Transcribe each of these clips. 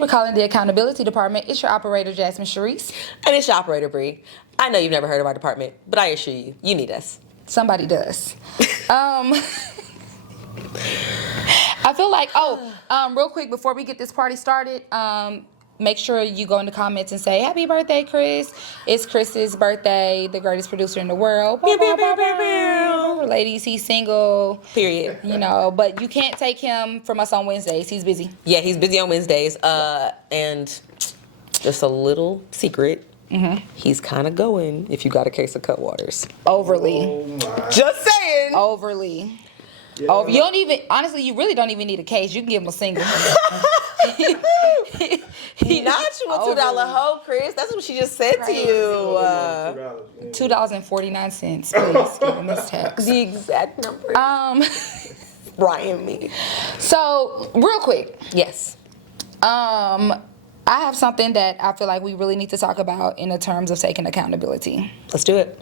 for calling the accountability department. It's your operator, Jasmine Sharice. And it's your operator, Bree. I know you've never heard of our department, but I assure you, you need us. Somebody does. I feel like, real quick before we get this party started, make sure you go in the comments and say, happy birthday, Chris. It's Chris's birthday, the greatest producer in the world. Ladies, he's single. Period. You know, but you can't take him from us on Wednesdays. He's busy. Yeah, he's busy on Wednesdays. And just a little secret. Mm-hmm. He's kind of going if you got a case of Cutwaters. Overly. Oh my. Just saying. Overly. Yeah. Oh, you don't even, honestly, you really don't even need a case. You can give him a single. Not you a $2 hoe, Chris. That's what she just said to you. $2.49, please. Give him this text. The exact number. Brian me. So, real quick. Yes. I have something that I feel like we really need to talk about in the terms of taking accountability. Let's do it.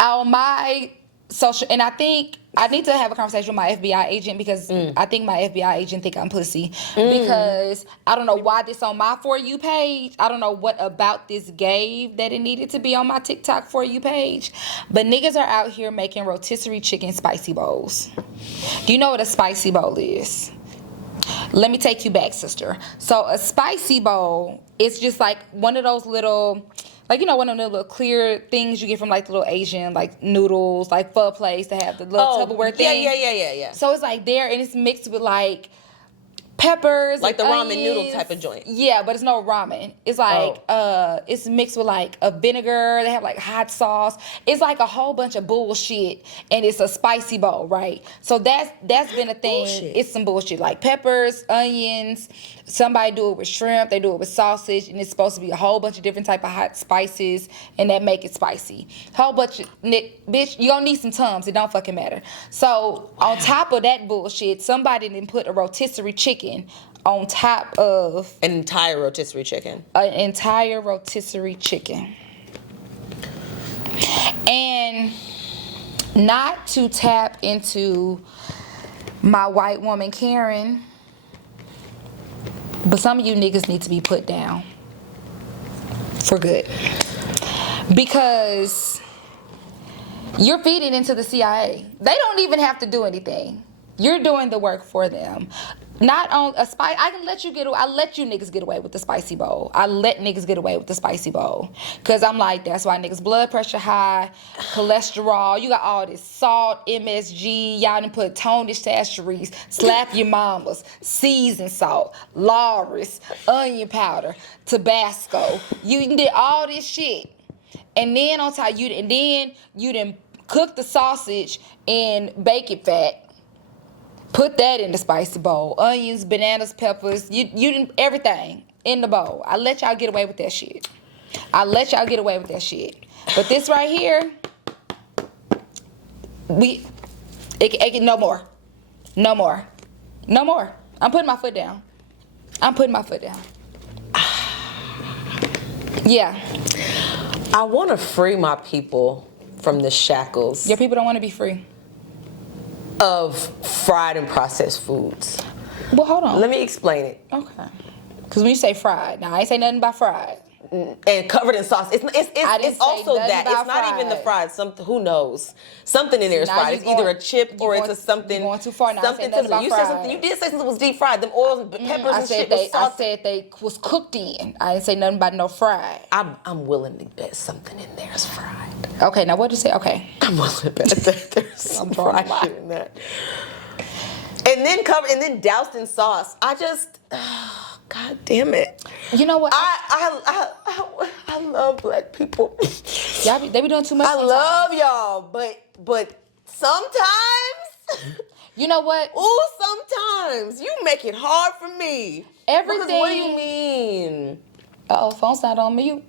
On my social, and I think I need to have a conversation with my FBI agent because I think my FBI agent think I'm pussy because I don't know why this on my For You page. I don't know what about this gave that it needed to be on my TikTok For You page. But niggas are out here making rotisserie chicken spicy bowls. Do you know what a spicy bowl is? Let me take you back, sister. So a spicy bowl, it's just like one of those little, like, you know, one of the little clear things you get from like the little Asian, like noodles, like pho place that have the little Tupperware thing. Yeah. So it's like there and it's mixed with like peppers, like the and ramen noodle type of joint. Yeah, but it's no ramen. It's like it's mixed with like a vinegar. They have like hot sauce. It's like a whole bunch of bullshit, and it's a spicy bowl, right? So that's been a thing. Bullshit. It's some bullshit like peppers, onions. Somebody do it with shrimp. They do it with sausage, and it's supposed to be a whole bunch of different type of hot spices, and that make it spicy. Whole bunch of bitch. You gonna need some Tums. It don't fucking matter. So on top of that bullshit, somebody didn't put a rotisserie chicken on top of An entire rotisserie chicken. an entire rotisserie chicken. And not to tap into my white woman Karen, but some of you niggas need to be put down for good. Because you're feeding into the CIA. They don't even have to do anything. You're doing the work for them. Not on a spice. I let you niggas get away with the spicy bowl. I let niggas get away with the spicy bowl. Cause I'm like, that's why niggas blood pressure high, cholesterol. You got all this salt, MSG. Y'all done put Tony Chachere's, Slap Your Mamas, seasoned salt, Lawry's, onion powder, Tabasco. You did all this shit. And then on top, you done cook the sausage in bacon fat. Put that in the spicy bowl. Onions, bananas, peppers. You didn't everything in the bowl. I let y'all get away with that shit. But this right here, no more. I'm putting my foot down. Yeah. I want to free my people from the shackles Your people don't want to be free. of fried and processed foods. Well, hold on. Let me explain it. Okay. Because when you say fried, now I ain't say nothing about fried. And covered in sauce. It's also that. about It's not even the fried. fried. Something, who knows? Something in there is Now fried. you It's either going- a chip or you it's going- a something. you going too far now. I said Something nothing to about you said fried. something. You did say something was deep fried. Them oils, peppers, I and said shit was I sauce. said they was cooked in. I didn't say nothing about no fried. I'm willing to bet something in there is fried. Okay, now what did you say? Okay. I'm willing to bet that there's some drawing a fried line. shit in that. And then doused in sauce. God damn it. You know what? I love black people. They be doing too much. I sometimes. love y'all, but sometimes, You know what? sometimes you make it hard for me. Everything. Because what do you mean? Phone's not on mute.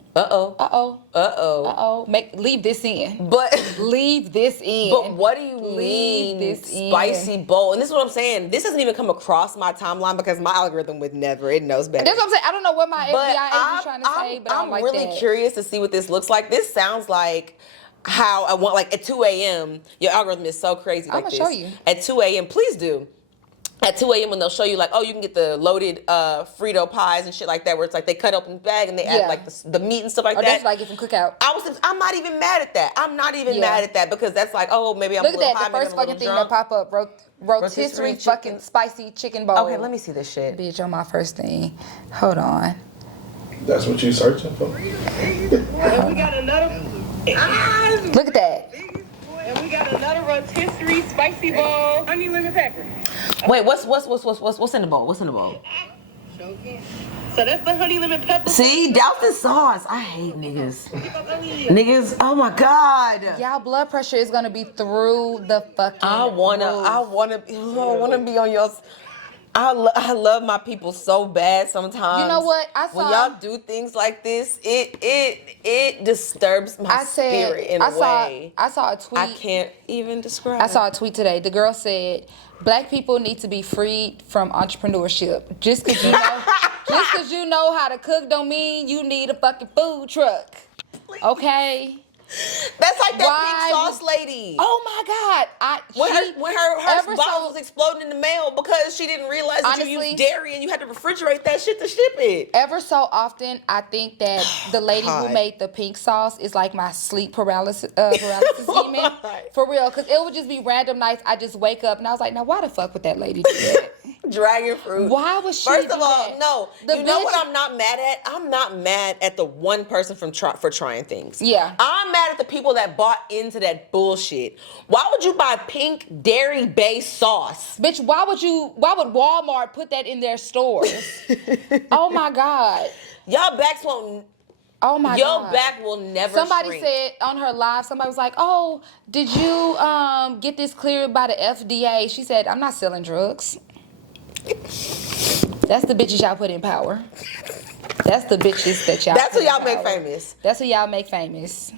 Leave this in. But Leave this in. But what do you Leave mean this in. spicy bowl? And this is what I'm saying. This doesn't even come across my timeline because my algorithm would never. It knows better. That's what I'm saying. I don't know what my But FBI agent's trying to say, but I'm like really that. curious to see what this looks like. This sounds like how I want, like at 2 a.m. Your algorithm is so crazy. I'ma Like this. show you. At 2 a.m. Please do. at 2 a.m. when they'll show you like, oh, you can get the loaded Frito pies and shit like that, where it's like they cut open the bag and they add like the meat and stuff like Or that. that's like get from Cookout. I'm not even mad at that. I'm not even mad at that because that's like, oh, maybe I'm Look a at little that. high, The first maybe I'm a fucking thing little that drunk. pop up, rotisserie fucking spicy chicken bowl. Okay, let me see this shit. Bitch, on my first thing. Hold on. That's what you searching for? And we got another. Look at that. And we got another rotisserie spicy bowl. Honey lemon pepper. Wait, what's in the bowl? What's in the bowl? So that's the honey lemon pepper. See, douse the sauce. I hate niggas. Niggas, oh my god. Y'all blood pressure is gonna be through the fucking I wanna be on your. I love my people so bad sometimes. You know what? When y'all do things like this, it disturbs my spirit in a way. I saw a tweet. I can't even describe. I saw a tweet today. The girl said, "Black people need to be freed from entrepreneurship. Just cause you know how to cook don't mean you need a fucking food truck. Okay? That's like that pink sauce lady. Oh my God! When her bottles was exploding in the mail because she didn't realize that you Honestly, used dairy and you had to refrigerate that shit to ship it. Ever so often, I think that the lady who made the pink sauce is like my sleep paralysis demon. For real, because it would just be random nights. I just wake up and I was like, now why the fuck would that lady do that? Dragon fruit. Why would she First do of all, that? no. The You know bitch- what I'm not mad at? I'm not mad at the one person for trying things. Yeah. I'm mad at the people that bought into that bullshit. Why would you buy pink dairy-based sauce? Bitch, why would Walmart put that in their stores? Oh my God. Y'all backs won't. Oh my Your God. back will never Somebody shrink. said on her live, somebody was like, oh, did you get this cleared by the FDA? She said, I'm not selling drugs. That's the bitches y'all put in power. That's the bitches that y'all That's put who y'all in make power. famous. That's who y'all make famous.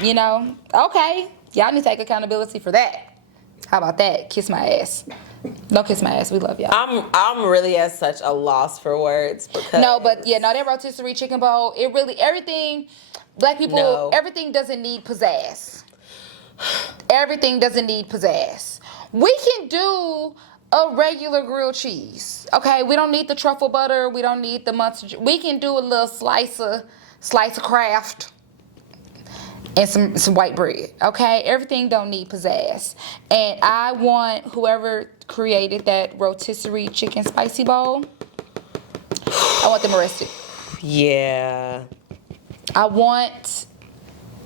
You know? Okay. Y'all need to take accountability for that. How about that? Kiss my ass. Don't kiss my ass. We love y'all. I'm really at such a loss for words because No, but yeah, no, that rotisserie chicken bowl, it really, everything, black people, No. everything doesn't need pizzazz. Everything doesn't need pizzazz. We can do a regular grilled cheese. Okay, we don't need the truffle butter. We don't need the mustard. We can do a little slice of Kraft and some white bread. Okay, everything don't need pizzazz. And I want whoever created that rotisserie chicken spicy bowl, I want them arrested. Yeah. I want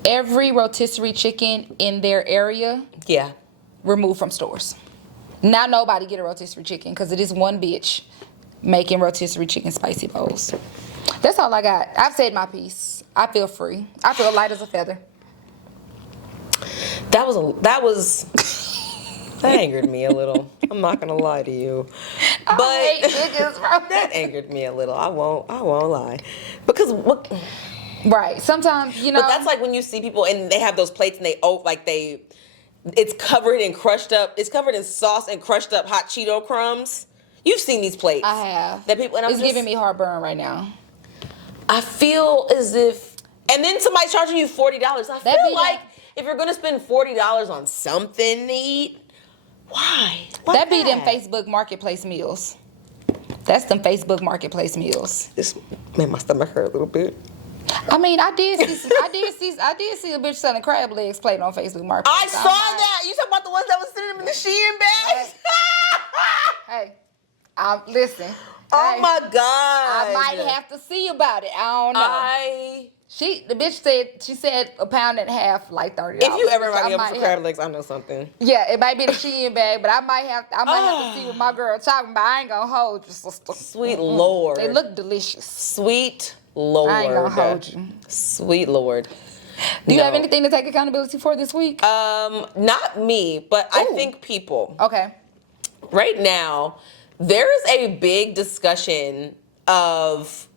every rotisserie chicken in their area Yeah. removed from stores. Now nobody get a rotisserie chicken because it is one bitch making rotisserie chicken spicy bowls. That's all I got. I've said my piece. I feel free. I feel light as a feather. That angered me a little. I'm not gonna lie to you. But I hate niggas, bro. that angered me a little. I won't lie. Because what Right. Sometimes, you know. But that's like when you see people and they have those plates and it's covered in crushed up. It's covered in sauce and crushed up hot Cheeto crumbs. You've seen these plates. I have. That people and it's giving me heartburn right now. I feel as if, and then somebody's charging you $40. I That feel be like that- if you're gonna spend $40 on something to eat, why? That be them Facebook Marketplace meals. That's them Facebook Marketplace meals. This made my stomach hurt a little bit. I mean, I did see a bitch selling crab legs plate on Facebook Marketplace. I saw that. You talking about the ones that was sitting in the Shein bags? Hey, listen. Oh Hey, my God. I might have to see about it. I don't know. The bitch said a pound and a half, like $30. If you ever I invite me up might for have- crab legs, I know something. Yeah, it might be the Shein bag, but I might have to see what my girl talking about. I ain't gonna hold you, sister. Sweet Lord. They look delicious. Sweet Lord. I ain't gonna hold you. Sweet Lord. Do you have anything to take accountability for this week? Not me, but I Ooh. think people. Okay. Right now, there is a big discussion of,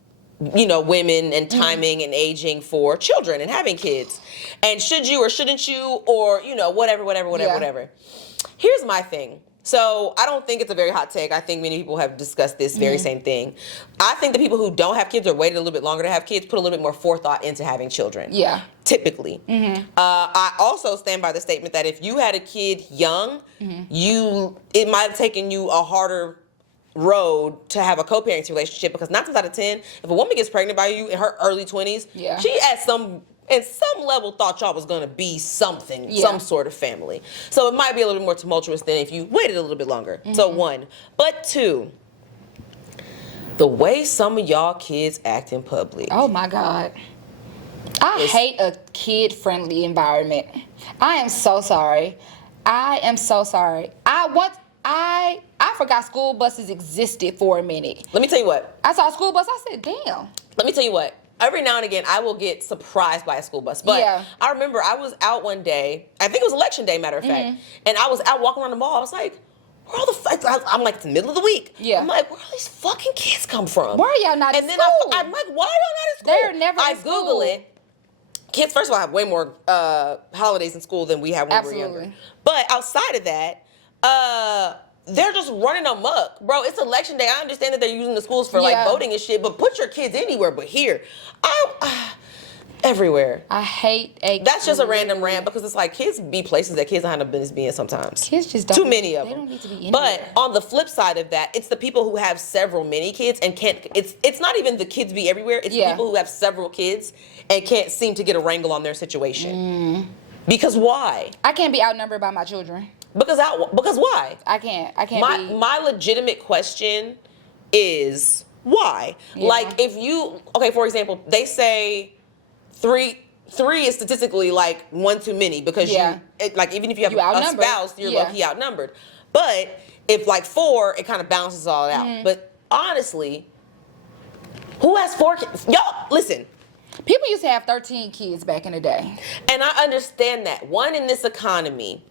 women and timing and aging for children and having kids. And should you or shouldn't you or, whatever. Here's my thing. So I don't think it's a very hot take. I think many people have discussed this very same thing. I think the people who don't have kids or waited a little bit longer to have kids put a little bit more forethought into having children. Yeah. typically. I also stand by the statement that if you had a kid young, it might have taken you a harder road to have a co-parenting relationship, because 9 times out of 10, if a woman gets pregnant by you in her early 20s, Yeah. she at some level thought y'all was gonna be something, Yeah. some sort of family. So it might be a little bit more tumultuous than if you waited a little bit longer. So 1. But 2, the way some of y'all kids act in public. Oh my God. I hate a kid-friendly environment. I am so sorry. I am so sorry. I forgot school buses existed for a minute. Let me tell you what. I saw a school bus. I said, damn. Let me tell you what. Every now and again, I will get surprised by a school bus. But Yeah. I remember I was out one day. I think it was election day, matter of fact. And I was out walking around the mall. I was like, where all the fuck? I'm like, it's the middle of the week. Yeah. I'm like, where all these fucking kids come from? Why are y'all not in And then school? I'm like, why are y'all not in school? They're never I in Google school. it. Kids, first of all, have way more holidays in school than we had when we were younger. Absolutely. But outside of that, they're just running amok. Bro, it's election day. I understand that they're using the schools for like Yeah. voting and shit, but put your kids anywhere but here. Everywhere. I hate a That's just a random rant, because it's like kids be places that kids don't have no business being sometimes. Kids just don't. Too many of They them. don't need to be But anywhere. on the flip side of that, it's the people who have several mini kids and can't. It's not even the kids be everywhere. It's Yeah. the people who have several kids and can't seem to get a wrangle on their situation. Because why? I can't be outnumbered by my children. Because why? I can't be. My legitimate question is why? Yeah. Like, if you, okay, for example, they say three is statistically like one too many, because Yeah. like even if you have You a outnumbered. spouse, you're Yeah. low-key outnumbered. But if like 4, it kind of balances all out. Mm-hmm. But honestly, who has 4 kids? Y'all, listen. People used to have 13 kids back in the day. And I understand that. 1, in this economy.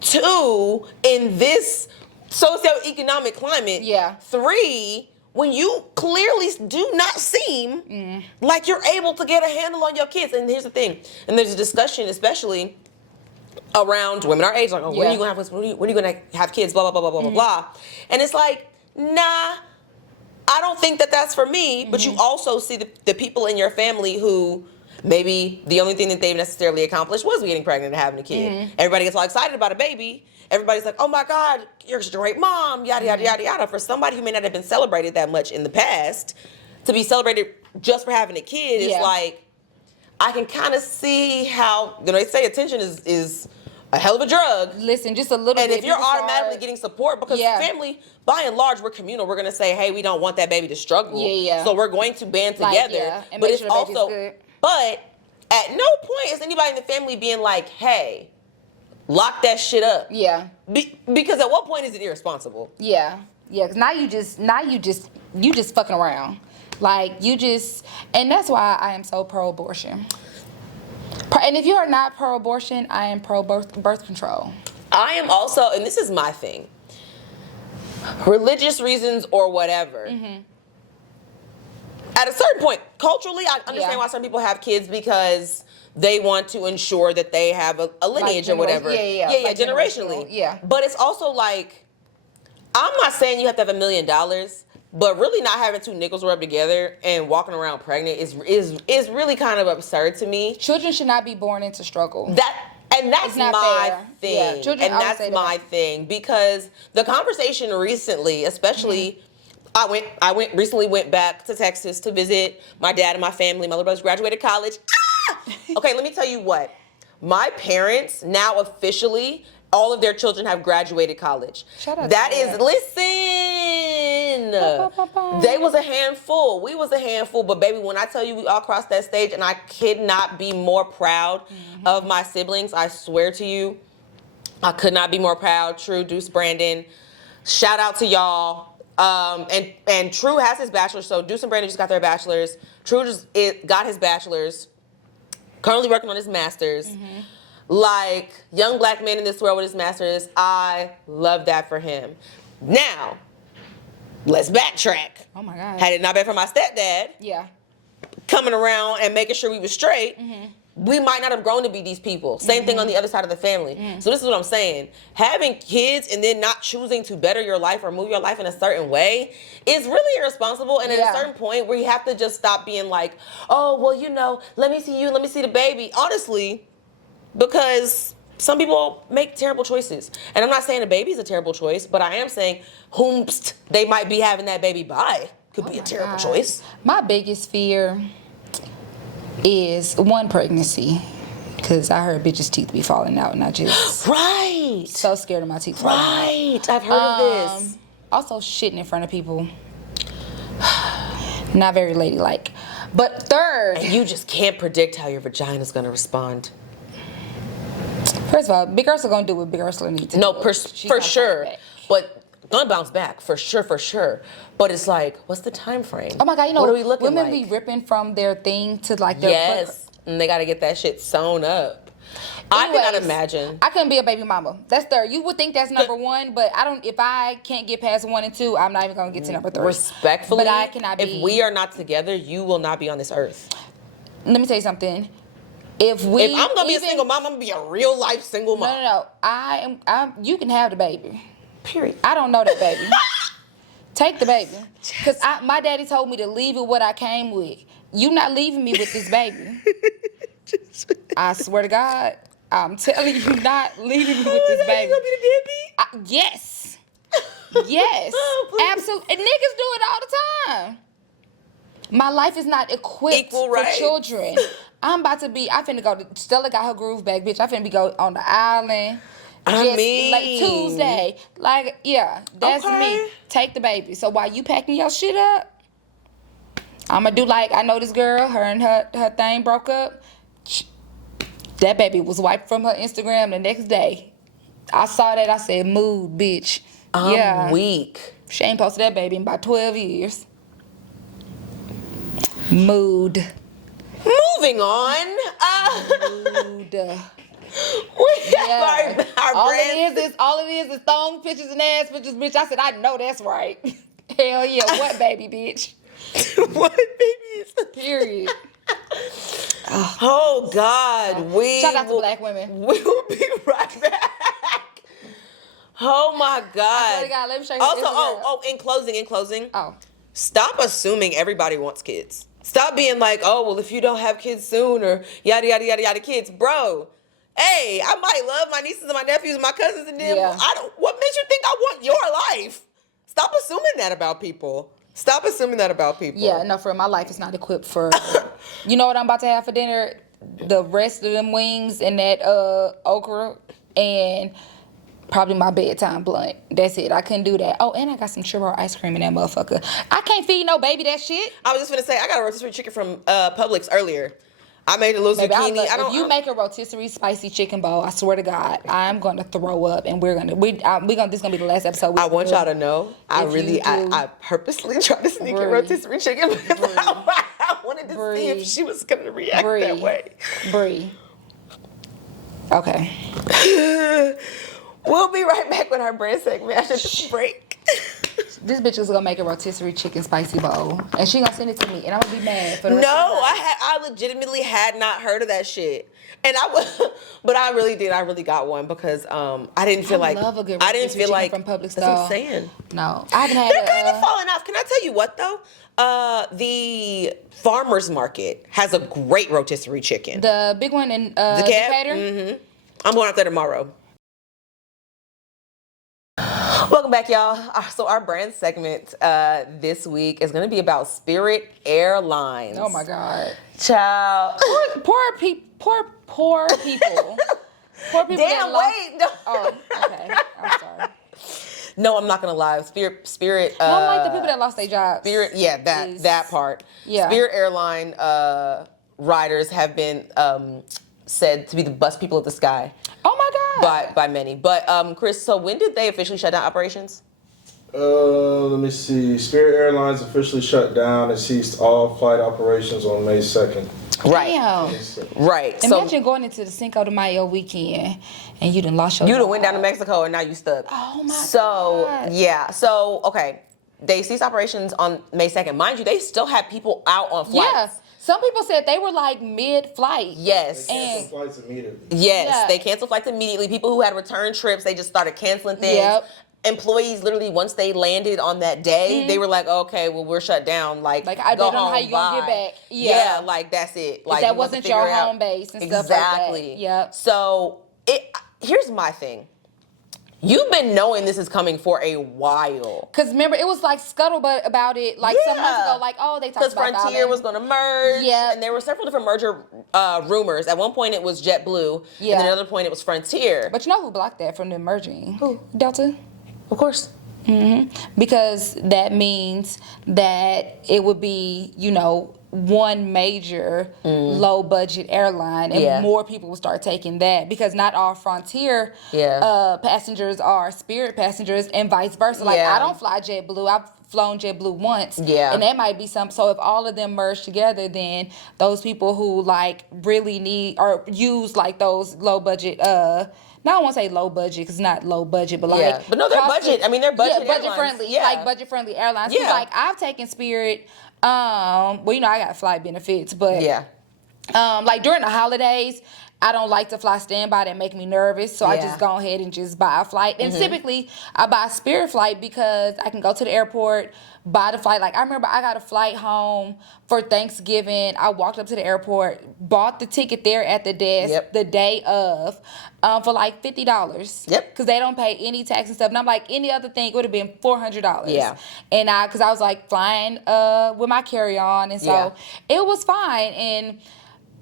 2, in this socioeconomic climate. Yeah. 3, when you clearly do not seem like you're able to get a handle on your kids. And here's the thing. And there's a discussion, especially around women our age, like, oh, when are you gonna have when are you gonna have kids? Blah blah blah blah blah blah. And it's like, nah. I don't think that that's for me, but you also see the people in your family who maybe the only thing that they've necessarily accomplished was getting pregnant and having a kid. Everybody gets all excited about a baby. Everybody's like, oh my God, you're such a great mom, yada, yada, yada, yada. For somebody who may not have been celebrated that much in the past, to be celebrated just for having a kid is Yeah. like, I can kind of see how, they say attention is a hell of a drug. Listen, just a little And bit. if you're people start- automatically getting support, because Yeah. family, by and large, we're communal. We're gonna say, hey, we don't want that baby to struggle. Yeah. So we're going to band Like, together. yeah, and But make it's sure the baby's also, good. but at no point is anybody in the family being like, hey, lock that shit up. Yeah, Because at what point is it irresponsible? yeah. 'Cause now you just fucking around, like and that's why I am so pro-abortion. And if you are not pro-abortion, I am pro-birth control. I am also, and this is my thing, religious reasons or whatever. At a certain point, culturally, I understand Yeah. why some people have kids, because they want to ensure that they have a lineage or whatever. Yeah, like generationally. yeah. But it's also like, I'm not saying you have to have $1 million, but really not having 2 nickels rubbed together and walking around pregnant is really kind of absurd to me. Children should not be born into struggle. That's It's not my fair. thing. Yeah, children and always that's say that. my thing, because the conversation recently, especially, I recently went back to Texas to visit my dad and my family. My little brother's graduated college. Ah! Okay, let me tell you what. My parents now officially, all of their children have graduated college. Shout out That to is, that. listen. Ba, ba, ba, ba. They was a handful. We was a handful. But baby, when I tell you we all crossed that stage, and I could not be more proud of my siblings, I swear to you, I could not be more proud. True, Deuce, Brandon, shout out to y'all. And True has his bachelor's, so Deuce and Brandon just got their bachelors. True just got his bachelor's. Currently working on his master's. Like, young black man in this world with his master's. I love that for him. Now, let's backtrack. Oh my God. Had it not been for my stepdad Yeah. coming around and making sure we was straight, we might not have grown to be these people. Same thing on the other side of the family. So this is what I'm saying. Having kids and then not choosing to better your life or move your life in a certain way is really irresponsible. And at Yeah. a certain point where you have to just stop being like, oh, well, you know, let me see you, let me see the baby. Honestly, because some people make terrible choices. And I'm not saying a baby's a terrible choice, but I am saying whomst they might be having that baby by could be a terrible God. choice. My biggest fear is one, pregnancy, because I heard bitches' teeth be falling out, and I just Right. so scared of my teeth falling out. Right. I've heard of this. Also, shitting in front of people. Not very ladylike. But third, And you just can't predict how your vagina's gonna respond. first of all, Big Ursula gonna do what Big Ursula needs to No, do. for She's for gonna sure. bounce back. But gonna bounce back for sure. But it's like, what's the time frame? Oh my God, you know, what are we looking women like? be ripping from their thing to like their Yes, and they gotta get that shit sewn up. I cannot Anyways, imagine. I couldn't be a baby mama. That's third. You would think that's number one, but I don't. If I can't get past 1 and 2, I'm not even gonna get to number 3. Respectfully, but I cannot be. if we are not together, you will not be on this earth. Let me tell you something. If If I'm gonna be a even- single mom, I'm gonna be a real life single mom. No. I'm. You can have the baby. Period. I don't know that baby. Take the baby. Cause my daddy told me to leave it what I came with. You not leaving me with this baby. I swear to God, I'm telling you, not leaving me with this baby. You gonna be the deadbeat? Yes. Yes. Please. Absolutely. And niggas do it all the time. My life is not equipped Equal rights. for children. I finna go to, Stella got her groove back, bitch. I finna be go on the island. Like Tuesday. Like, yeah, that's Okay. me. Take the baby. So while you packing your shit up, I'ma do like, I know this girl, her and her thing broke up. That baby was wiped from her Instagram the next day. I saw that, I said, mood, bitch. I'm weak. She ain't posted that baby in about 12 years. Mood. Moving on. Mood. We have our all brand. it is thong pictures and ass pictures, bitch. I said, I know that's right. Hell yeah, what baby, bitch? What babies? Period. Oh God, Shout out to black women. We will be right back. Oh my God. swear to God, let me show you Also, Instagram. in closing, Oh. stop assuming everybody wants kids. Stop being like, oh, well, if you don't have kids soon or yada, yada, yada, yada, kids. Bro, hey, I might love my nieces and my nephews and my cousins and them. Yeah. What makes you think I want your life? Stop assuming that about people. Stop assuming that about people. Yeah, no, for real, my life is not equipped for. You know what I'm about to have for dinner? The rest of them wings and that okra and probably my bedtime blunt. That's it. I couldn't do that. Oh, and I got some churro ice cream in that motherfucker. I can't feed no baby that shit. I was just gonna say, I got a rotisserie chicken from Publix earlier. I made a little Baby, zucchini. if you make a rotisserie spicy chicken bowl, I swear to God, I'm gonna throw up, and this is gonna be the last episode. I want y'all to know, I purposely tried to sneak in Bree. rotisserie chicken because Bree. I wanted to see Bree. if she was gonna react Bree. that way. Bree. Okay. We'll be right back with our brand segment after this break. This bitch is gonna make a rotisserie chicken spicy bowl, and she gonna send it to me, and I'm gonna be mad for the No, rest of the night. I legitimately had not heard of that shit, and but I really did. I really got one because I didn't feel like love a good I didn't rotisserie feel like chicken from Publix, That's what I'm though. saying. No, I haven't had They're kind of a. falling off. Can I tell you what though? The farmers market has a great rotisserie chicken. The big one in The Decatur. Mm-hmm. I'm going out there tomorrow. Welcome back, y'all. So our brand segment this week is going to be about Spirit Airlines. Oh my God. Child. Poor people. Poor people. Poor people. Damn, that lost- wait. No. Oh, okay. I'm sorry. No, I'm not going to lie. Spirit. No, I'm like the people that lost their jobs. Spirit, yeah, that part. Yeah. Spirit Airline riders have been said to be the bus people of the sky Oh my God. by many. But Chris, so when did they officially shut down operations? Let me see. Spirit Airlines officially shut down and ceased all flight operations on May 2nd. Right. Damn. Right. Imagine going into the Cinco de Mayo weekend and you done lost your You job. done went down to Mexico and now you stuck. Oh my So God. yeah. So okay, they ceased operations on May 2nd. Mind you, they still had people out on flights. Yeah. Some people said they were like mid-flight. Yes. They cancel And- flights immediately. Yes, Yeah. they canceled flights immediately. People who had return trips, they just started canceling things. Yep. Employees literally once they landed on that day, they were like, "Okay, well we're shut down. Like I go don't know how home, you gonna get bye." back. Yeah. Yeah. like that's it. Like that you have to wasn't figure your it out. home base and stuff like that. Exactly. Yep. So here's my thing. You've been knowing this is coming for a while. Cause remember, it was like scuttlebutt about it like some months Yeah. ago. Like, oh, they talked Because about Frontier filing. was going to merge, Yeah. and there were several different merger rumors. At one point, it was JetBlue, Yeah. and then another point, it was Frontier. But you know who blocked that from the merging? Who? Delta. Of course. Because that means that it would be, one major low budget airline, and Yeah. more people will start taking that, because not all Frontier Yeah. passengers are Spirit passengers, and vice versa. Like, Yeah. I don't fly JetBlue. I've flown JetBlue once, Yeah. and that might be some. So if all of them merge together, then those people who like really need or use like those low budget now I won't say low budget because it's not low budget, but like Yeah. But no, they're cost- budget. I mean, they're budget budget airlines. friendly, Yeah. like budget friendly airlines. 'Cause, Yeah. like I've taken Spirit. I got flight benefits, but Yeah. like during the holidays, I don't like to fly standby. That make me nervous, so I Yeah. just go ahead and just buy a flight. And typically, I buy a Spirit flight because I can go to the airport, buy the flight. Like I remember, I got a flight home for Thanksgiving. I walked up to the airport, bought the ticket there at the desk Yep. the day of, for like $50. Yep. Because they don't pay any tax and stuff. And I'm like, any other thing, it would have been $400. Yeah. And because I was like flying with my carry-on, and so Yeah. it was fine. And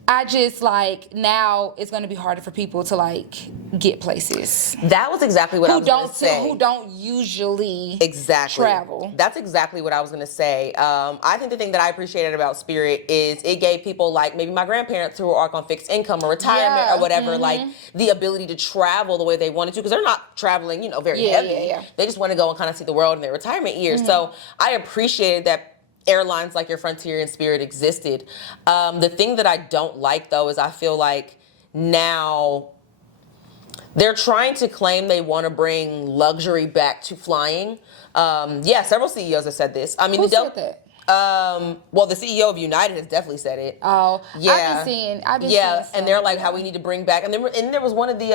I just like, now it's going to be harder for people to like get places That was exactly what I was going to say. who don't usually Exactly. travel. That's exactly what I was going to say. I think the thing that I appreciated about Spirit is it gave people like maybe my grandparents who were on fixed income or retirement Yeah. or whatever, like the ability to travel the way they wanted to, because they're not traveling, very Yeah, heavy. yeah. They just want to go and kind of see the world in their retirement years. So I appreciated that airlines like your Frontier and Spirit existed. The thing that I don't like though is I feel like now they're trying to claim they want to bring luxury back to flying. Several CEOs have said this. I mean, Who they don't. said that? Well, the CEO of United has definitely said it. Oh, Yeah. I've been seeing and they're some, like how we need to bring back, and there was one of the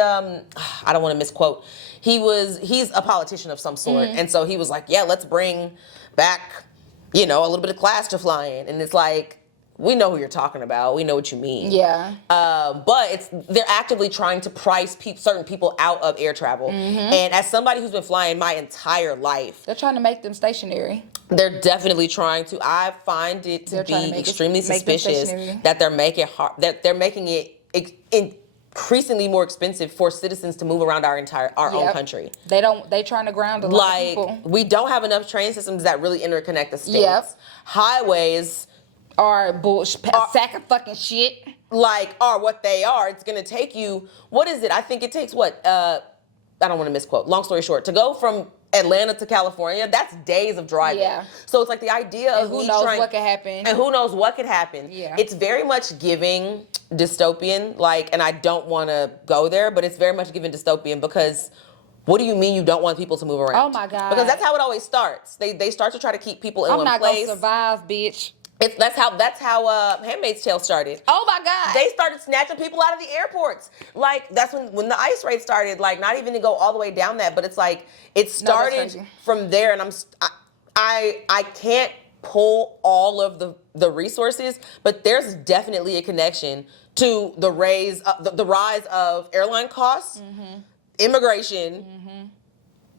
I don't want to misquote. He's a politician of some sort, Mm-hmm. and so he was like, yeah, let's bring back, a little bit of class to flying, and it's like, we know who you're talking about, we know what you mean. Yeah. But they're actively trying to price certain people out of air travel, and as somebody who's been flying my entire life, They're trying to make them stationary. they're definitely trying to. I find it to They're trying to be make it- extremely make them suspicious stationary. that they're making it increasingly more expensive for citizens to move around our own Yep. country. They trying to ground a lot of Like people. we don't have enough train systems that really interconnect the states. Yep. Highways Or bullshit, sack of fucking shit. are what they are. It's gonna take you. What is it? I think it takes what? I don't want to misquote. Long story short, to go from Atlanta to California, that's days of driving. Yeah. So it's like the idea of Who me knows trying, what could happen? and who knows what could happen. Yeah. It's very much giving dystopian, and I don't want to go there, but it's very much giving dystopian because what do you mean you don't want people to move around? Oh my God. Because that's how it always starts. They start to try to keep people in I'm one not place. gonna survive, bitch. That's how Handmaid's Tale started. Oh my God. They started snatching people out of the airports. Like that's when the ICE raid started. Like not even to go all the way down that, but it's like it started crazy. from there. And I can't pull all of the resources, but there's definitely a connection to the rise of airline costs, immigration,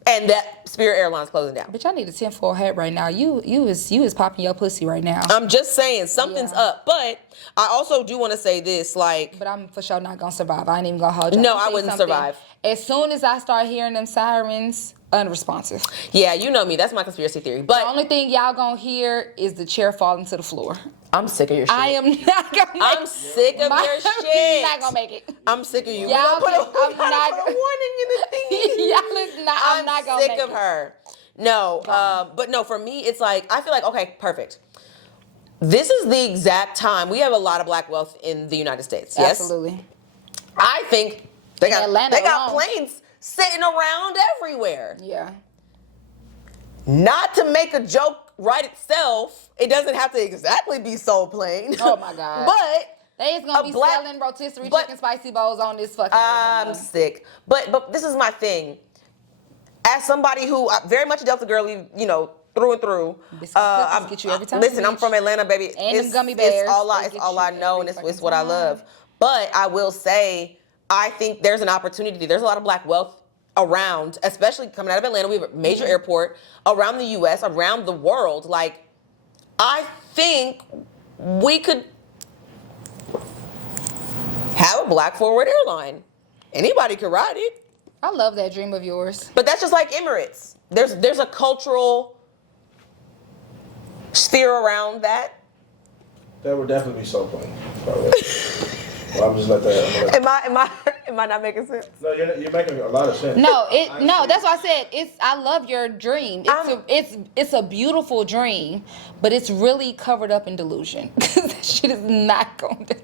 and that Spirit Airlines closing down. Bitch, I need a tinfoil hat right now. You is popping your pussy right now. I'm just saying something's Yeah. up. But I also do want to say this, But I'm for sure not gonna survive. I ain't even gonna hold you. No, Let me I tell you wouldn't something. survive. As soon as I start hearing them sirens, unresponsive. yeah, you know me. That's my conspiracy theory. The But only thing y'all gonna hear is the chair falling to the floor. I'm sick of your shit. I am not gonna make I'm sick of my- your shit. Not gonna make it. I'm sick of you. Y'all We gotta can- I'm we gotta not- put a warning in the thing. Y'all is not. I'm not gonna sick make of it. her. No, but no, for me, it's like, I feel like, okay, perfect. This is the exact time. We have a lot of black wealth in the United States. Yes? Absolutely. I think they got Atlanta alone. planes sitting around everywhere. Yeah. Not to make a joke ride itself, it doesn't have to exactly be Soul Plane. Oh my God. But They is gonna a be black- selling rotisserie but- chicken spicy bowls on this fucking. I'm airplane. sick. But this is my thing. As somebody who very much a Delta girly, you know, through and through. Biscuit cookies get you every time, Listen, I'm bitch. from Atlanta, baby. And them it's, gummy bears, It's all they I get you know, every and it's fucking what I love. time. But I will say, I think there's an opportunity. There's a lot of black wealth around, especially coming out of Atlanta. We have a major Mm-hmm. airport around the U.S., around the world. Like, I think we could have a black forward airline. Anybody could ride it. I love that dream of yours. But that's just like Emirates. There's a cultural sphere around that. That would definitely be Soul Plane. Probably. Well, I'm just let that. Am I not making sense? No, you're making a lot of sense. No, that's why I said I love your dream. It's a beautiful dream, but it's really covered up in delusion. That shit is not going to.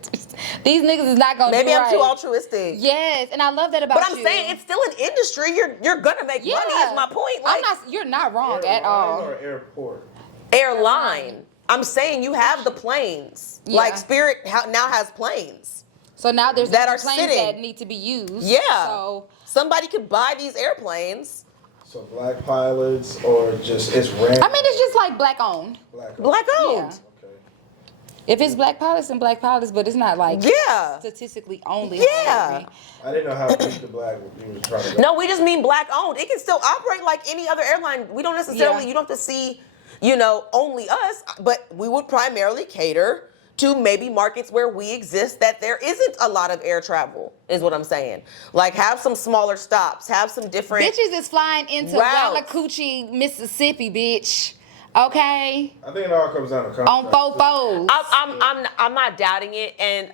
These niggas is not going to. Maybe do I'm right. too altruistic. Yes, and I love that about But you. I'm saying it's still an industry. You're gonna make money. Is my point. Like, You're not wrong Airline at all. Or airport. airline. I'm saying you have the planes. Yeah. Like Spirit now has planes. So now there's that these are planes sitting. that need to be used. Yeah. So Somebody could buy these airplanes. So black pilots or just it's random. I mean, it's just like black owned. Black owned. Yeah. Okay. If it's black pilots and black pilots, but it's not like Yeah. statistically only. Yeah. Miami. I didn't know how deep the black you was trying to go. No, we just mean black owned. It can still operate like any other airline. We don't necessarily, Yeah. you don't have to see, only us, but we would primarily cater to maybe markets where we exist that there isn't a lot of air travel, is what I'm saying. Like have some smaller stops, have some different. Bitches is flying into routes. Wallacoochee, Mississippi, bitch. Okay, I think it all comes down to contract. on fofos. I'm not doubting it, and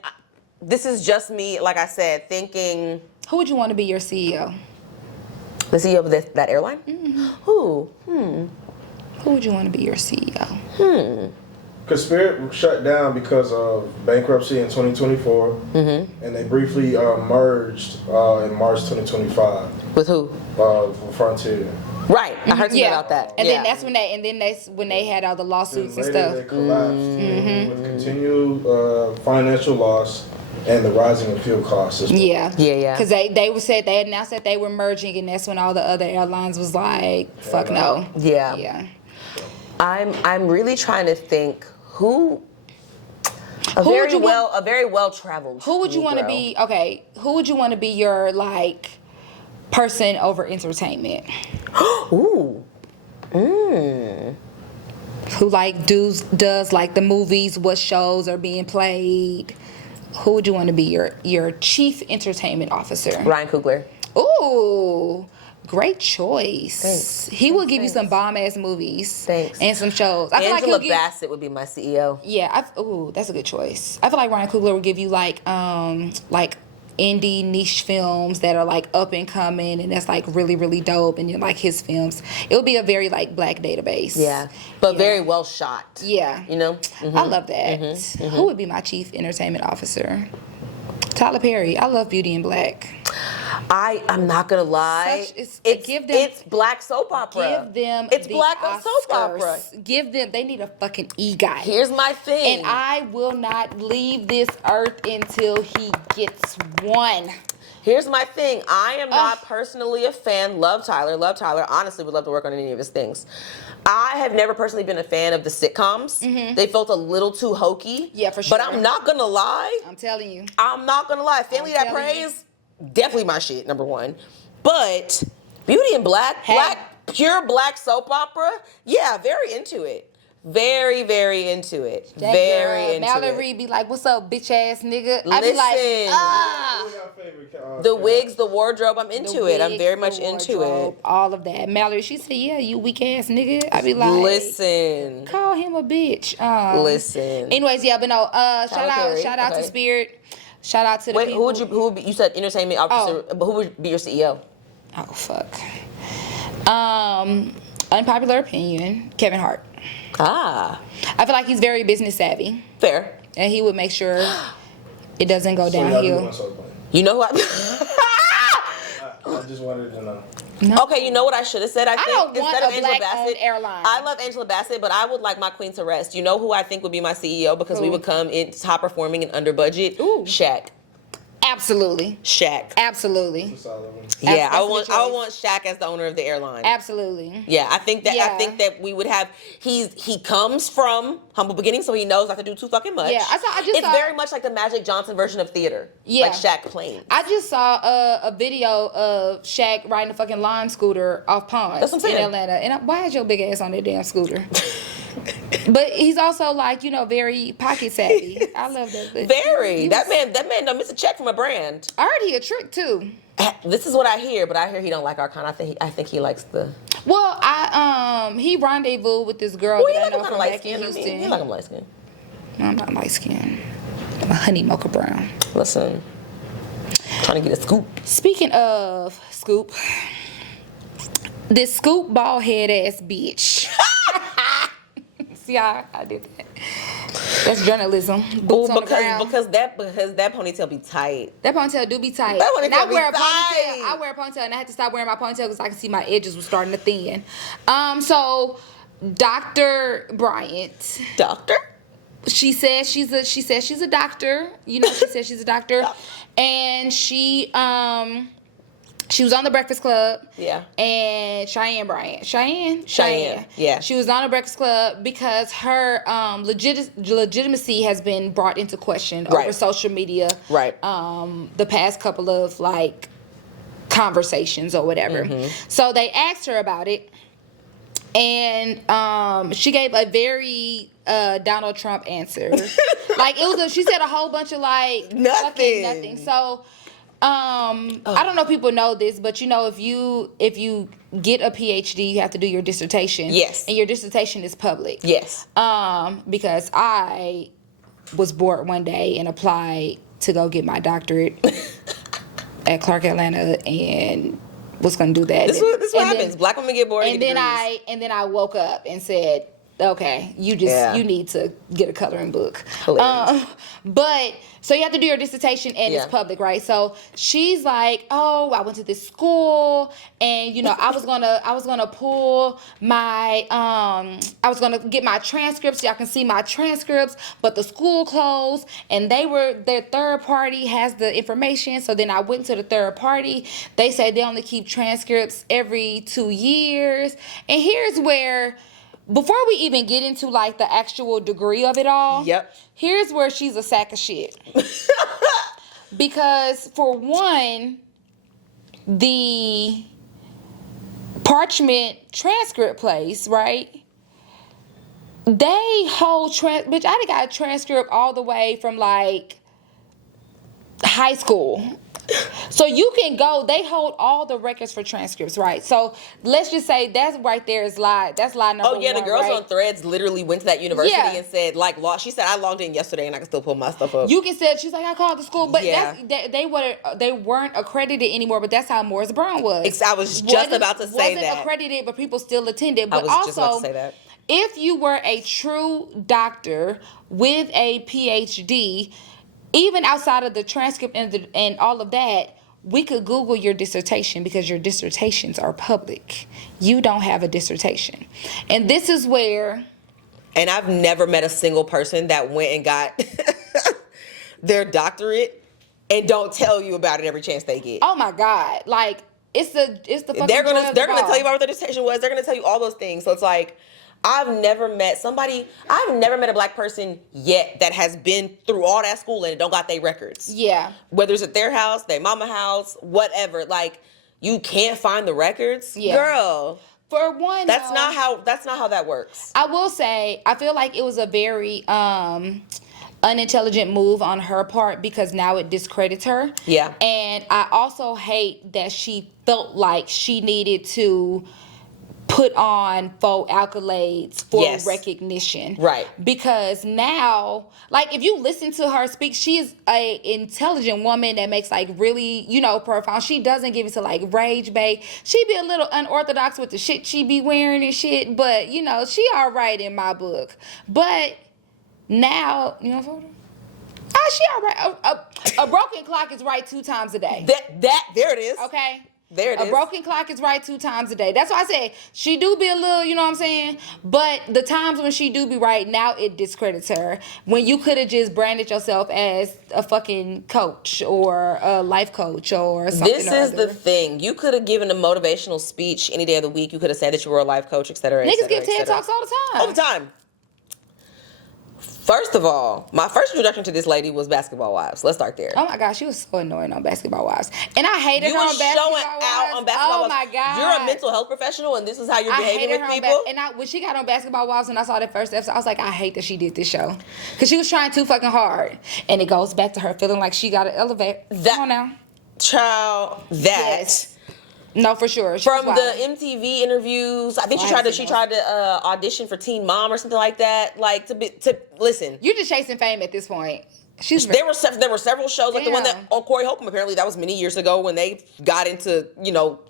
this is just me, like I said, thinking. Who would you want to be your CEO? The CEO of that airline? Mm-hmm. Who? Who would you want to be your CEO? Because Spirit shut down because of bankruptcy in 2024, and they briefly merged in March 2025 With who? with Frontier. Right. I heard something about that. And Yeah. then that's when they had all the lawsuits and Later stuff. they collapsed with continued financial loss and the rising of fuel costs. Yeah. Yeah. Because they announced that they were merging, and that's when all the other airlines was like, fuck no. Yeah. Yeah. I'm really trying to think who a Who would very you well traveled. Who would you want to be? Okay, who would you want to be your like person over entertainment? Ooh. Who like does like the movies, what shows are being played? Who would you want to be your chief entertainment officer? Ryan Coogler. Ooh, great choice. Thanks. He will give you some bomb ass movies. Thanks. And some shows. I feel like Angela he'll give. Bassett would be my E CEO. Yeah. That's a good choice. I feel like Ryan Coogler will give you like indie niche films that are like up and coming, and that's like really really dope. And you like his films. It would be a very like black database. Yeah. But Yeah. very well shot. Yeah. You know? I love that. Who would be my chief entertainment officer? Tyler Perry. I love Beauty in Black. I'm not gonna lie. It's black soap opera. Give them It's the black Oscars. soap opera. Give them. They need a fucking EGOT. Here's my thing. And I will not leave this earth until he gets one. Here's my thing. I am not personally a fan. Love Tyler. Honestly, would love to work on any of his things. I have never personally been a fan of the sitcoms. They felt a little too hokey. Yeah, for But sure. I'm not gonna lie. I'm telling you. I'm not gonna lie. Family That telling you. Prays, definitely my shit, number one. But Beauty in Black, Hey. pure black soap opera, yeah, very into it. Very, very into it. That Very girl, into Mallory it. be like, "What's up, bitch ass nigga?" I be like, Listen. "Ah." Who's your favorite, The wigs, the wardrobe, I'm into The it. I'm wigs, very the much into wardrobe, it. All of that. Mallory, she said, "Yeah, you weak ass nigga." I be like, Listen. call him a bitch. Listen. Anyways, yeah, but no. Perry, Shout out to okay. Spirit. Shout out to the Wait, people. who would be, you said entertainment officer, but who would be your CEO? Oh fuck. Unpopular opinion, Kevin Hart. Ah, I feel like he's very business savvy, fair. and he would make sure it doesn't go So y'all do downhill. want Soul Plane. You know what? I just wanted to know. No. Okay, you know what I should have said? I think don't want instead of a Angela black-owned Bassett, airline. I love Angela Bassett, but I would like my queen to rest. You know who I think would be my CEO because we Who? would come in top performing and under budget? Ooh. Shaq. Absolutely. Shaq. Absolutely. Solid one. Yeah, That's I a would want good I would choice. want Shaq as the owner of the airline. Absolutely. Yeah, I think that Yeah. we would have. He comes from humble beginnings, so he knows not to do too fucking much. Yeah, I just it's saw- very much like the Magic Johnson version of theater. Yeah. Like Shaq Plain. I just saw a video of Shaq riding a fucking lawn scooter off Ponds That's what I'm in saying. Atlanta. And why is your big ass on that damn scooter? But he's also like, very pocket savvy. I love that. Very. He That was- man don't miss a check from a brand. I heard he a trick too. This is what I hear, but I hear he don't like our kind. I think he likes the. Well, he rendezvoused with this girl Well, he that I like him know kind from of light back in skinned. Houston. He like him light skinned. I'm not light skinned. I'm a honey mocha brown. Listen, trying to get a scoop. Speaking of Scoop, this Scoop bald head ass bitch. See how I did that? That's journalism. Boots on the ground. because that ponytail be tight. That ponytail do be tight. That ponytail And I be wear a tight. ponytail. I wear a ponytail, and I had to stop wearing my ponytail because I can see my edges were starting to thin. So Dr. Bryant, Doctor. she says she's a doctor. She says she's a doctor, and she was on the Breakfast Club. Yeah. And Cheyenne Bryant. Cheyenne. Yeah. She was on the Breakfast Club because her legitimacy has been brought into question over Right. social media. Right. The past couple of conversations or whatever. Mm-hmm. So they asked her about it, and she gave a very Donald Trump answer. She said a whole bunch of Nothing. fucking nothing. So I don't know if people know this, but if you get a PhD, you have to do your dissertation. Yes. And your dissertation is public. Yes. Because I was bored one day and applied to go get my doctorate at Clark Atlanta and was gonna do that. This is what And then- happens. Black women get bored. And then I woke up and said, okay, you need to get a coloring book. Hilarious. But so you have to do your dissertation and it's Yeah. public, right? So she's like, oh, I went to this school and I was gonna pull my I was gonna get my transcripts so y'all can see my transcripts, but the school closed and their third party has the information. So then I went to the third party. They said they only keep transcripts every 2 years. And here's where, before we even get into the actual degree of it all, Yep. here's where she's a sack of shit. Because for one, the Parchment transcript place, right? They hold bitch, I got a transcript all the way from high school. So you can go, they hold all the records for transcripts, right? So let's just say that's right there is that's lie number one. Oh yeah, the girls right? on Threads literally went to that university Yeah. and said she said I logged in yesterday and I can still pull my stuff up. You can say, she's like, I called the school, but Yeah. they weren't accredited anymore. But that's how Morris Brown was. I was just about to say that. Wasn't accredited, but people still attended. But was also, just about to say that. If you were a true doctor with a PhD, even outside of the transcript and all of that, we could Google your dissertation because your dissertations are public. You don't have a dissertation, and this is where. And I've never met a single person that went and got their doctorate and don't tell you about it every chance they get. Oh my God! It's the fucking they're joy gonna of the tell you ball. about what their dissertation was. They're gonna tell you all those things. So it's I've never met a black person yet that has been through all that school and don't got their records. Yeah. Whether it's at their house, their mama house, whatever. You can't find the records. Yeah. Girl, For one, that's though, not how that works. I will say, I feel like it was a very unintelligent move on her part because now it discredits her. Yeah. And I also hate that she felt like she needed to put on faux accolades for Yes. recognition. Right. Because now, if you listen to her speak, she is a intelligent woman that makes really, profound. She doesn't give it to rage bait. She be a little unorthodox with the shit she be wearing and shit, but she all right in my book. But now, you know what? She all right. A broken clock is right 2 times a day. There it is. Okay? There it A is. broken clock is right 2 times a day. That's why I say she do be a little, you know what I'm saying? But the times when she do be right, now it discredits her. When you could have just branded yourself as a fucking coach or a life coach or something. This is the thing. You could have given a motivational speech any day of the week. You could have said that you were a life coach, et cetera, et Niggas cetera, give et TED cetera. Talks all the time. All the time. First of all, my first introduction to this lady was Basketball Wives. Let's start there. Oh my gosh, she was so annoying on Basketball Wives. And I hated You her were on Basketball showing Wives. out on Basketball Oh Wives. my god. You're a mental health professional, and this is how you're I behaving hated with her on people. when she got on Basketball Wives, when I saw that first episode, I was like, I hate that she did this show. Because she was trying too fucking hard. And it goes back to her feeling like she got to elevate. Come on now. Child, that. Yes. No, for sure. She From was the wild. MTV interviews, I think Oh, she I tried to haven't seen audition for Teen Mom or something like that. Like to listen. You're just chasing fame at this point. She's There were several shows like the one that Damn. on Corey Holcomb, apparently that was many years ago when they got into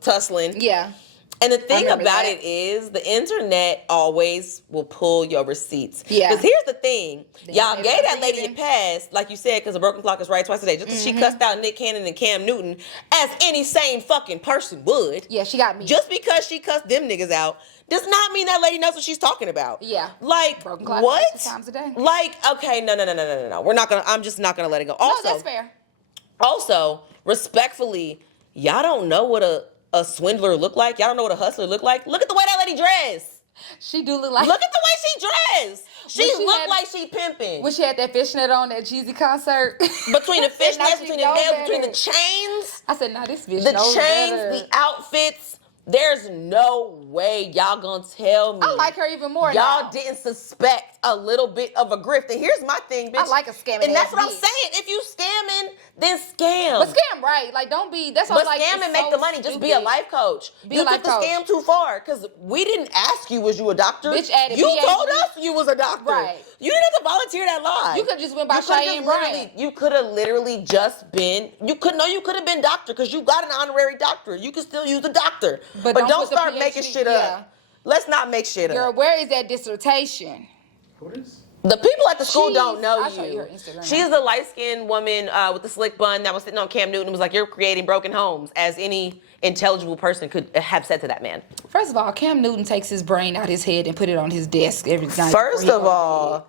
tussling. Yeah. And the thing remember about that. it is, the internet always will pull your receipts. Yeah. Because here's the thing. Y'all they gave were that lady a reading. pass, like you said, because a broken clock is right twice a day. Just because she cussed out Nick Cannon and Cam Newton, as any sane fucking person would. Yeah, she got me. Just because she cussed them niggas out does not mean that lady knows what she's talking about. Yeah. Like, Broken clock what? 2 times a day. Like, okay, no. I'm just not gonna let it go. No, Also, that's fair. also, respectfully, y'all don't know what a swindler look like. Y'all don't know what a hustler look like. Look at the way that lady dressed. She do look like Look at the way she dressed. She When she looked had- like she pimping. when she had that fishnet on that Jeezy concert. Between the And now fishnets, she between the know nails, between the better. chains, I said, nah, this bitch the knows chains, better. the outfits. There's no way y'all gonna tell me. I like her even more Y'all now. didn't suspect a little bit of a grift. And here's my thing, bitch. I like a scamming And that's ass what I'm bitch. saying. If you scamming, then scam. But scam right. Like, don't be. That's But all. Like, scam it's and make so the money. Just be a stupid. life coach. Be You a life took the coach. scam too far because we didn't ask you, was you a doctor? Bitch added You PhD. told us you was a doctor. Right. You didn't have to volunteer that lie. You could've just went by You could've Cheyenne just literally- Bryant. You could have literally just been. You could have been doctor because you got an honorary doctorate. You could still use a doctor. But But don't don't put the start PhD, making shit yeah. up. Let's not make shit Girl, up. where is that dissertation? What is? The people at the school She's- don't know I'll show you you. her Instagram. She's the light-skinned woman with the slick bun that was sitting on Cam Newton and was like, "You're creating broken homes," as any intelligible person could have said to that man. First of all, Cam Newton takes his brain out his head and put it on his desk every night. First before he of go to all,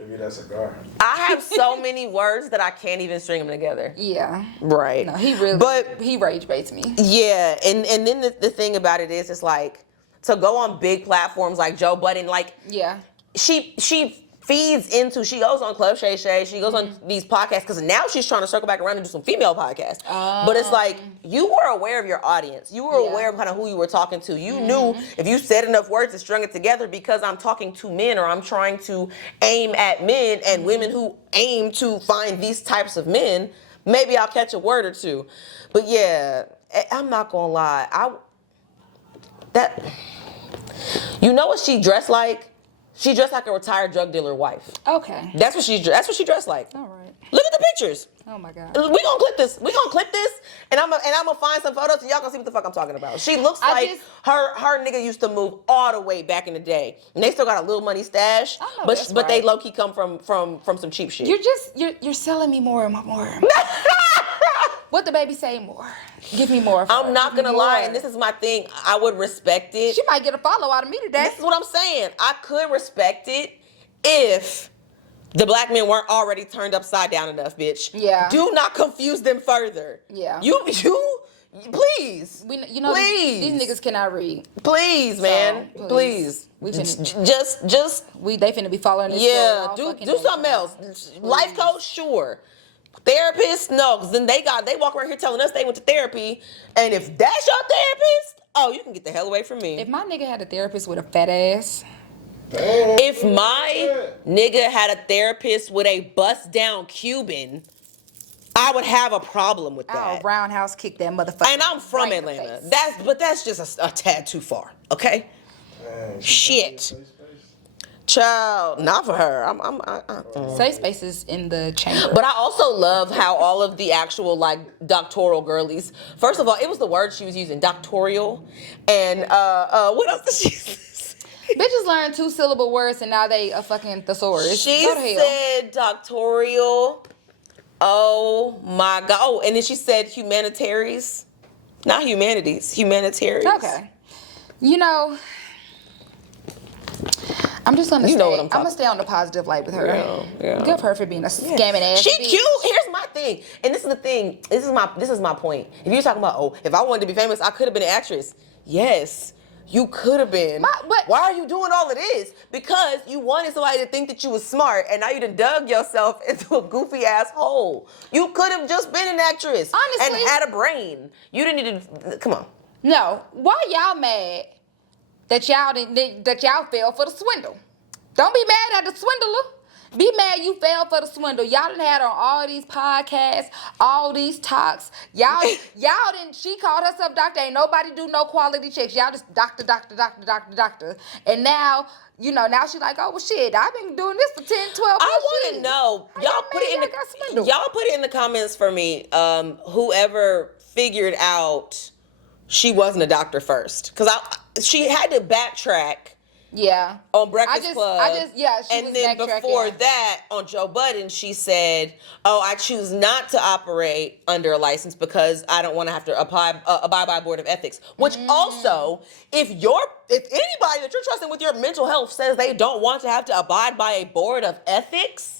Maybe that's a cigar. I have so many words that I can't even string them together. bed. Yeah. Right. No, he really. But he rage baits me. yeah, and then the thing about it is, it's like to go on big platforms like Joe Budden, like Yeah. she feeds into, she goes on Club Shay Shay, she goes on these podcasts because now she's trying to circle back around and do some female podcasts. But it's like, you were aware of your audience. You were Yeah. aware of kind of who you were talking to. You knew if you said enough words and strung it together, because I'm talking to men or I'm trying to aim at men and women who aim to find these types of men, maybe I'll catch a word or two. But yeah, I'm not gonna lie. You know what she dressed like? She dressed like a retired drug dealer wife. Okay. That's what she dressed like. All right. Look at the pictures. Oh my God. We gonna clip this. And I'm gonna find some photos and y'all gonna see what the fuck I'm talking about. She looks I like just- her nigga used to move all the way back in the day, and they still got a little money stash. I know but that's but they right. low key come from some cheap shit. You're selling me more and more. What the baby say more? Give me more. I'm not Give me gonna lie, more. and this is my thing. I would respect it. She might get a follow out of me today. This is what I'm saying. I could respect it if the black men weren't already turned upside down enough, bitch. Yeah. Do not confuse them further. Yeah. You please. You know please. these niggas cannot read. Please, man. please. Please. We finna- Just They finna be following this. yeah, story all fucking do day. something else. Life coach, sure. Therapist, no, because then they walk around here telling us they went to therapy, and if that's your therapist, oh, you can get the hell away from me. If my nigga had a therapist with a fat ass, If my nigga had a therapist with a bust down Cuban, I would have a problem with I'll that. roundhouse kick that motherfucker. And I'm from right in the Atlanta. face. That's just a tad too far, okay? Dang, Shit. she- Child, not for her. Safe spaces in the chamber. But I also love how all of the actual like doctoral girlies. First of all, it was the word she was using, doctorial, and what else did she say? Bitches learn 2-syllable words and now they a fucking thesaurus. She Go to hell. said doctorial. Oh my god. Oh, and then she said humanitarians. Not humanities, humanitarians. Okay. You know, I'm just gonna You stay. know what I'm I'm gonna talking stay on the positive light with her. Yeah. Good for her for being a scamming ass. She bitch. cute. Here's my thing, and this is the thing. This is my point. If you're talking about, oh, if I wanted to be famous, I could have been an actress. Yes, you could have been. but- Why are you doing all of this? Because you wanted somebody to think that you was smart, and now you done dug yourself into a goofy ass hole. You could have just been an actress Honestly. and had a brain. You didn't need to. Come on. No, why y'all mad that y'all fell for the swindle? Don't be mad at the swindler. Be mad you fell for the swindle. Y'all done had on all these podcasts, all these talks. Y'all didn't. She called herself doctor. Ain't nobody do no quality checks. Y'all just doctor. And now, now she's like, oh well, shit. I've been doing this for 10, 12 plus I want years. to know. How Y'all put mad it in y'all got swindled? y'all put it in the comments for me. Whoever figured out she wasn't a doctor first, because she had to backtrack Yeah. on Breakfast Club. she and was then backtracking. before that, on Joe Budden, she said, "Oh, I choose not to operate under a license because I don't want to have to abide by a board of ethics." Which also, if anybody that you're trusting with your mental health says they don't want to have to abide by a board of ethics,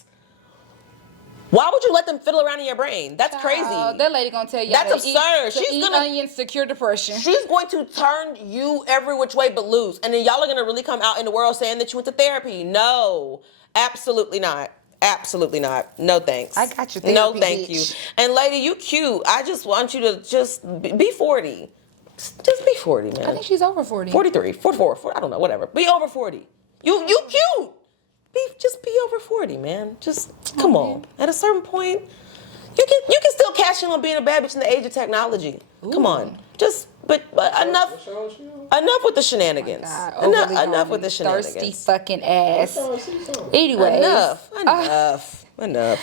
why would you let them fiddle around in your brain? That's crazy. That lady gonna tell y'all That's to absurd. Eat onions to cure depression. She's going to turn you every which way but loose. And then y'all are going to really come out in the world saying that you went to therapy. No, absolutely not. Absolutely not. No thanks. I got your therapy, No thank bitch. you. And lady, you cute. I just want you to just be 40. Just be 40, man. I think she's over 40. 43, 44, 40, I don't know, whatever. Be over 40. You cute. Just be over 40, man. Just come on. At a certain point, you can still cash in on being a bad bitch in the age of technology. Come on. But enough with the shenanigans. God, Enough overly with the shenanigans. thirsty fucking ass. Anyways. Enough.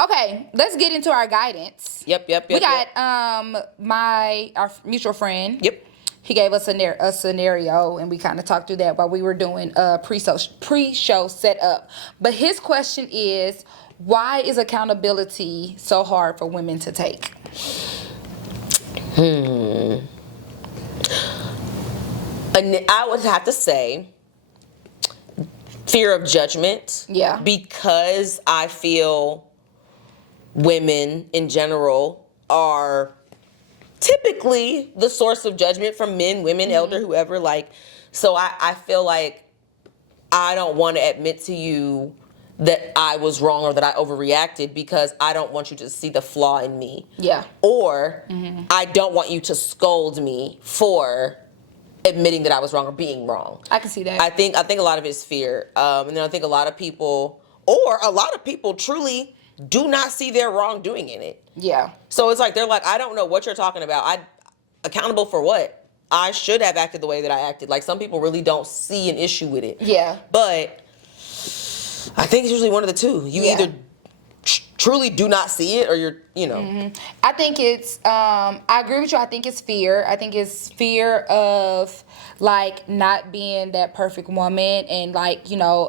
Okay, let's get into our guidance. Yep. We got our mutual friend. Yep. He gave us a scenario, and we kind of talked through that while we were doing a pre-show setup. But his question is, why is accountability so hard for women to take? I would have to say fear of judgment. Yeah. Because I feel women in general are typically the source of judgment from men, women, elder, whoever. So I feel like I don't want to admit to you that I was wrong or that I overreacted because I don't want you to see the flaw in me. Yeah. Or I don't want you to scold me for admitting that I was wrong or being wrong. I can see that. I think a lot of it is fear. And then I think a lot of people truly do not see their wrongdoing in it. Yeah. So it's like, they're like, I don't know what you're talking about. Accountable for what? I should have acted the way that I acted. Like, some people really don't see an issue with it. Yeah. But I think it's usually one of the two. You either truly do not see it or you're. I think it's, I agree with you. I think it's fear. I think it's fear of, not being that perfect woman. And,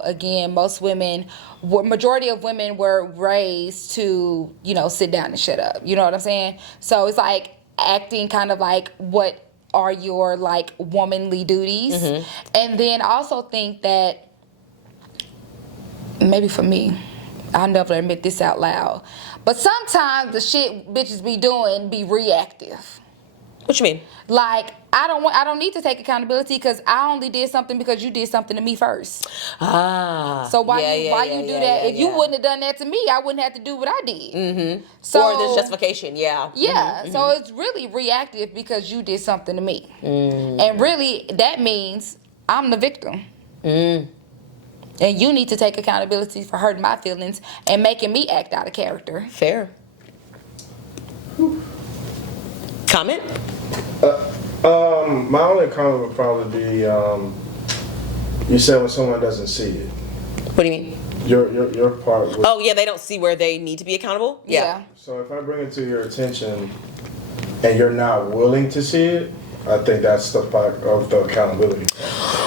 again, majority of women were raised to, sit down and shut up. You know what I'm saying? So it's acting kind of what are your, womanly duties. Mm-hmm. And then I also think that, maybe for me, I'll never admit this out loud, but sometimes the shit bitches be doing be reactive. What you mean? I don't need to take accountability because I only did something because you did something to me first. So why you do that? If you wouldn't have done that to me, I wouldn't have to do what I did. Mm-hmm. So, or there's justification, yeah. Yeah, so it's really reactive because you did something to me. And really, that means I'm the victim. And you need to take accountability for hurting my feelings and making me act out of character. Fair. Comment? My only comment would probably be, you said when someone doesn't see it. What do you mean? Your part. Oh yeah, they don't see where they need to be accountable. Yeah. So if I bring it to your attention and you're not willing to see it, I think that's the part of the accountability.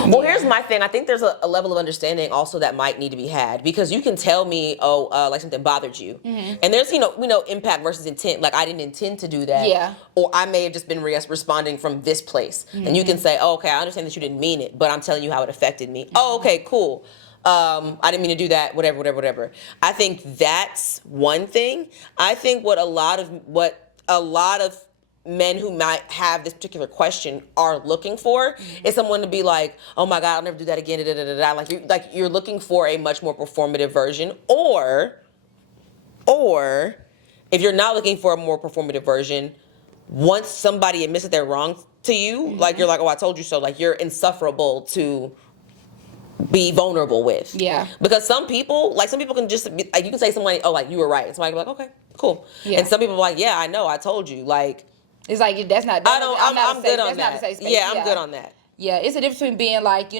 Well, here's my thing. I think there's a level of understanding also that might need to be had, because you can tell me, like something bothered you, and there's we know impact versus intent. Like, I didn't intend to do that, Yeah. or I may have just been responding from this place, and you can say, oh, okay, I understand that you didn't mean it, but I'm telling you how it affected me. Oh, okay, cool. I didn't mean to do that. Whatever. I think that's one thing. I think what a lot of men who might have this particular question are looking for is someone to be like, oh my God, I'll never do that again. Like you're looking for a much more performative version, or if you're not looking for a more performative version, once somebody admits that they're wrong to you, like you're like, oh, I told you so. Like, you're insufferable to be vulnerable with. Yeah. Because some people can just be, like, you can say somebody, oh, like, you were right. And somebody can be like, okay, cool. Yeah. And some people are like, yeah, I know, I told you. Like, It's like, that's not. I'm good on That's not a that. safe space. Yeah, I'm good on that. Yeah, it's a difference between being like,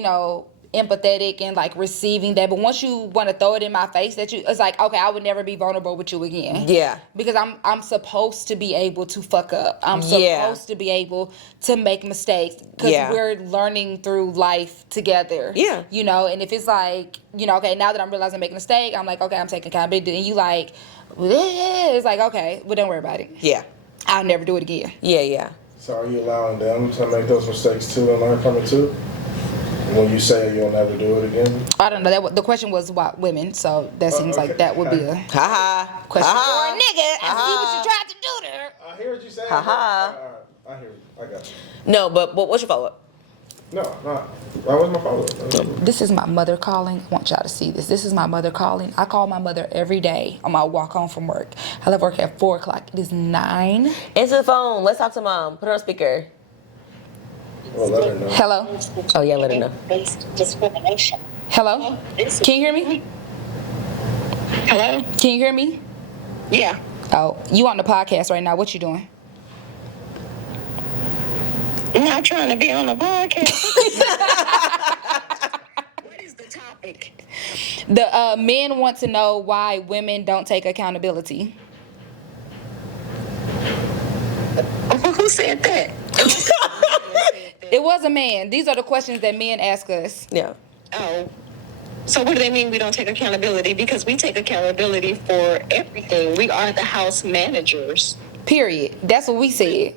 empathetic and like receiving that, but once you want to throw it in my face, it's like, okay, I would never be vulnerable with you again. Yeah. Because I'm supposed to be able to fuck up. I'm Yeah. supposed to be able to make mistakes, because Yeah. we're learning through life together. Yeah. And if it's like, okay, now that I'm realizing I'm making a mistake, I'm like, okay, I'm taking accountability, and you like, it's like, okay, well, don't worry about it. Yeah. I'll never do it again. Yeah. So are you allowing them to make those mistakes too and learn from it too? When you say you'll never do it again? I don't know. The question was about women, so that seems like that would be a Ha question for a ha. nigga. I see what you tried to do there. I hear what you saying. Ha-ha. I hear you. I got you. No, but what's your follow-up? No. That was my follow-up. This is my mother calling. I want y'all to see this. This is my mother calling. I call my mother every day on my walk home from work. I left work at 4 o'clock. It is 9. Answer the phone. Let's talk to mom. Put her on speaker. Well, let her know. Hello? Oh, yeah, let her know. Based discrimination. Hello? Can you hear me? Hello? Can you hear me? Yeah. Oh, you on the podcast right now. What you doing? I'm not trying to be on the podcast. What is the topic? The men want to know why women don't take accountability. Who said that? It was a man. These are the questions that men ask us. Yeah. Oh. So what do they mean we don't take accountability? Because we take accountability for everything. We are the house managers. Period. That's what we said.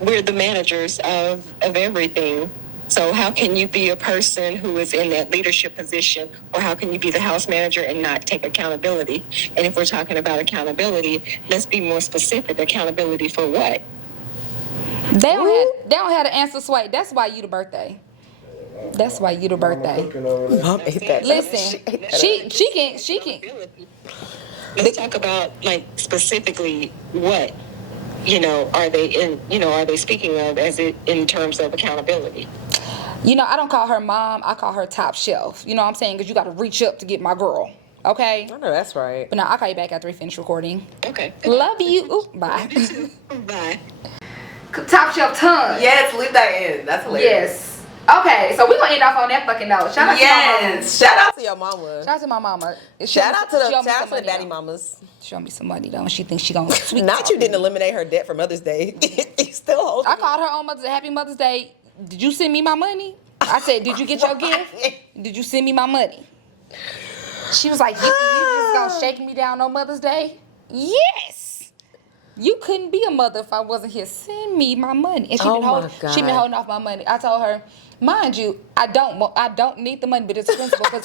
We're the managers of everything. So how can you be a person who is in that leadership position, or how can you be the house manager and not take accountability? And if we're talking about accountability, let's be more specific. Accountability for what? They don't have the answer, Sway. That's why you the birthday. That's why you the birthday. Mom ate that. Listen, she can. Let's talk about, like, specifically what, are they speaking of as it in terms of accountability? I don't call her mom. I call her top shelf. You know what I'm saying? Because you got to reach up to get my girl. Okay? I know that's right. But now I'll call you back after we finish recording. Okay. Love you. Ooh, bye. Bye. Top shelf tongue. Yes, leave that in. That's hilarious. Yes. Okay, so we're going to end off on that fucking note. Shout out to my mama. Shout out to your mama. Shout out to my mama. Shout out to the money, daddy though. mamas. Show me some money, though, and she thinks she going to sweet Not talk you me. didn't eliminate her debt for Mother's Day. You still hold I called her on Mother's Day. Happy Mother's Day. Did you send me my money? I said, did you get your gift? Did you send me my money? She was like, you just gonna shake me down on Mother's Day? Yes. You couldn't be a mother if I wasn't here. Send me my money. And she been holding off my money. I told her, mind you, I don't need the money, but it's principle. Because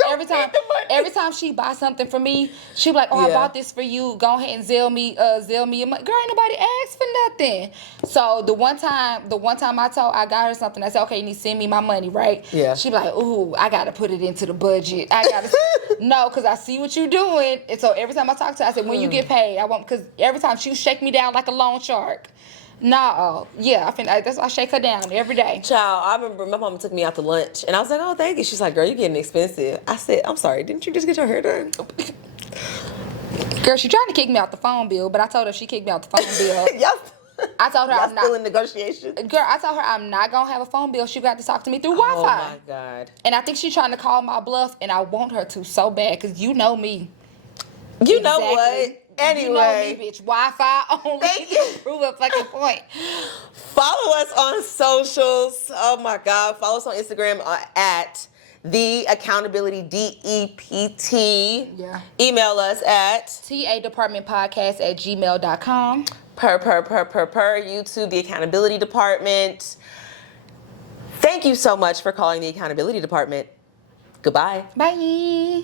every time she buys something for me, she be like, oh, I Yeah. bought this for you. Go ahead and Zelle me your money. Girl, ain't nobody asked for nothing. So the one time I got her something, I said, okay, you need to send me my money, right? Yeah. She be like, ooh, I gotta put it into the budget. No, because I see what you're doing. And so every time I talk to her, I said, when you get paid, I won't, because every time she would shake me down like a loan shark. No, yeah, that's why I shake her down every day. Child, I remember my mama took me out to lunch, and I was like, oh, thank you. She's like, girl, you're getting expensive. I said, I'm sorry, didn't you just get your hair done? Girl, she tried to kick me out the phone bill, but I told her if she kicked me out the phone bill. I told her y'all I'm not. still in negotiation? Girl, I told her I'm not going to have a phone bill. She got to talk to me through Wi-Fi. Oh, my God. And I think she's trying to call my bluff, and I want her to so bad, because you know me. You know what? Anyway. You know me, bitch. Wi-Fi only. Thank you. Prove a fucking point. Follow us on socials. Oh my God. Follow us on Instagram at The Accountability DEPT. Yeah. Email us at tadepartmentpodcast@gmail.com. per YouTube, The Accountability Department. Thank you so much for calling The Accountability Department. Goodbye. Bye.